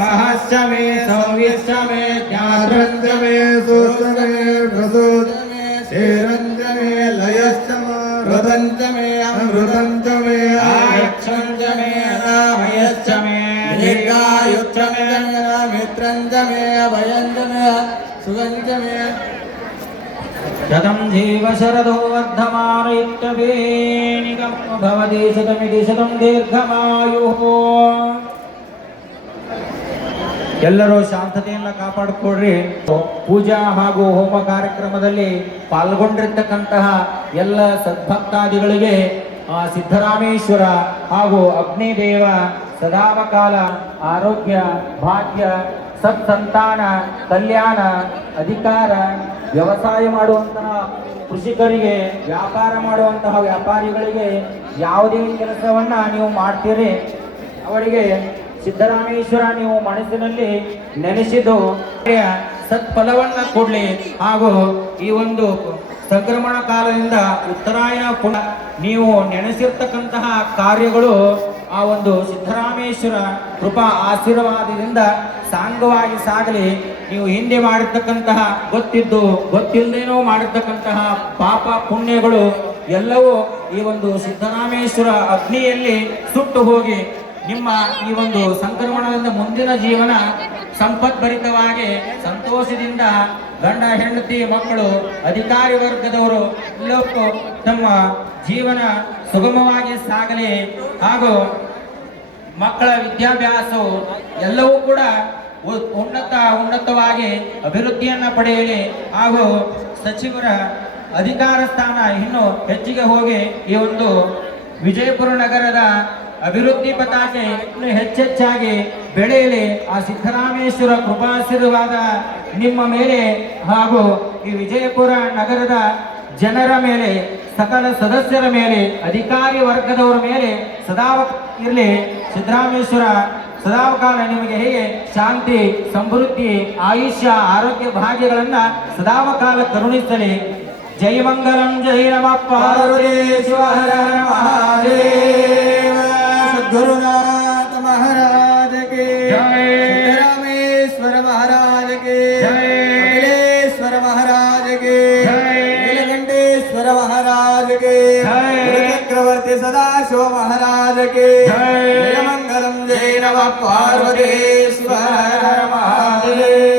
महश्च मे सौम्यश्च मे ज्ञात्रञ्च मे सुस्त मे प्रसोद मे शेरञ्च मे लयश्च हृदञ्च मे अमृतं च मे आयच्छञ्च मे अनामयश्च मे दीर्घायुच्च मे मित्रञ्च मे अभयञ्च मे सुगञ्च मे शतं जीव शरदो वर्धमानैत्यवेणिकं भवति शतमिति शतं दीर्घमायुः ಎಲ್ಲರೂ ಶಾಂತತೆಯನ್ನು ಕಾಪಾಡಿಕೊಡ್ರಿ ಪೂಜಾ ಹಾಗೂ ಹೋಮ ಕಾರ್ಯಕ್ರಮದಲ್ಲಿ ಪಾಲ್ಗೊಂಡಿರ್ತಕ್ಕಂತಹ ಎಲ್ಲ ಸದ್ಭಕ್ತಾದಿಗಳಿಗೆ, ಆ ಸಿದ್ದರಾಮೇಶ್ವರ ಹಾಗೂ ಅಗ್ನಿದೇವ ಸದಾವಕಾಲ ಆರೋಗ್ಯ, ಭಾಗ್ಯ, ಸತ್ಸಂತಾನ, ಕಲ್ಯಾಣ, ಅಧಿಕಾರ, ವ್ಯವಸಾಯ ಮಾಡುವಂತಹ ಕೃಷಿಕರಿಗೆ, ವ್ಯಾಪಾರ ಮಾಡುವಂತಹ ವ್ಯಾಪಾರಿಗಳಿಗೆ ಯಾವುದೇ ಕೆಲಸವನ್ನ ನೀವು ಮಾಡ್ತೀರಿ, ಅವರಿಗೆ ಸಿದ್ದರಾಮೇಶ್ವರ, ನೀವು ಮನಸ್ಸಿನಲ್ಲಿ ನೆನೆಸಿದ್ದು ಸತ್ಫಲವನ್ನ ಕೊಡ್ಲಿ. ಹಾಗೂ ಈ ಒಂದು ಸಂಕ್ರಮಣ ಕಾಲದಿಂದ ಉತ್ತರಾಯಣ ಪುಣ ನೀವು ನೆನೆಸಿರ್ತಕ್ಕಂತಹ ಕಾರ್ಯಗಳು ಆ ಒಂದು ಸಿದ್ದರಾಮೇಶ್ವರ ಕೃಪಾ ಆಶೀರ್ವಾದದಿಂದ ಸಾಂಗವಾಗಿ ಸಾಗಲಿ. ನೀವು ಹಿಂದೆ ಮಾಡಿರ್ತಕ್ಕಂತಹ ಗೊತ್ತಿದ್ದು ಗೊತ್ತಿಲ್ಲದೇನೋ ಮಾಡಿರ್ತಕ್ಕಂತಹ ಪಾಪ ಪುಣ್ಯಗಳು ಎಲ್ಲವೂ ಈ ಒಂದು ಸಿದ್ದರಾಮೇಶ್ವರ ಅಗ್ನಿಯಲ್ಲಿ ಸುಟ್ಟು ಹೋಗಿ ನಿಮ್ಮ ಈ ಒಂದು ಸಂಕ್ರಮಣದಿಂದ ಮುಂದಿನ ಜೀವನ ಸಂಪದ್ಭರಿತವಾಗಿ ಸಂತೋಷದಿಂದ ಗಂಡ, ಹೆಂಡತಿ, ಮಕ್ಕಳು, ಅಧಿಕಾರಿ ವರ್ಗದವರು ಎಲ್ಲಕ್ಕೂ ತಮ್ಮ ಜೀವನ ಸುಗಮವಾಗಿ ಸಾಗಲಿ. ಹಾಗೂ ಮಕ್ಕಳ ವಿದ್ಯಾಭ್ಯಾಸವು ಎಲ್ಲವೂ ಕೂಡ ಉನ್ನತ, ಉನ್ನತವಾಗಿ ಅಭಿವೃದ್ಧಿಯನ್ನ ಪಡೆಯಲಿ. ಹಾಗೂ ಸಚಿವರ ಅಧಿಕಾರ ಸ್ಥಾನ ಇನ್ನೂ ಹೆಚ್ಚಿಗೆ ಹೋಗಿ ಈ ಒಂದು ವಿಜಯಪುರ ನಗರದ ಅಭಿವೃದ್ಧಿ ಪತಾಕೆ ಇನ್ನು ಹೆಚ್ಚೆಚ್ಚಾಗಿ ಬೆಳೆಯಲಿ ಆ ಸಿದ್ದರಾಮೇಶ್ವರ ಕೃಪಾಶೀರ್ವಾದ ನಿಮ್ಮ ಮೇಲೆ ಹಾಗೂ ಈ ವಿಜಯಪುರ ನಗರದ ಜನರ ಮೇಲೆ, ಸಕಲ ಸದಸ್ಯರ ಮೇಲೆ, ಅಧಿಕಾರಿ ವರ್ಗದವರ ಮೇಲೆ ಸದಾ ಇರಲಿ. ಸಿದ್ದರಾಮೇಶ್ವರ ಸದಾಕಾಲ ನಿಮಗೆ ಹೇಗೆ ಶಾಂತಿ, ಸಮೃದ್ಧಿ, ಆಯುಷ್ಯ, ಆರೋಗ್ಯ ಭಾಗ್ಯಗಳನ್ನು ಸದಾವಕಾಲ ಕರುಣಿಸಲಿ. ಜೈ ಮಂಗಲಂ, ಜೈ ನಮಃ. महाराज के अखिलेश्वर महाराज के नीलकंठेश्वर महाराज के चक्रवर्ती सदाशिव महाराज के जय मंगलम जय नव पार्वती शिव महादेव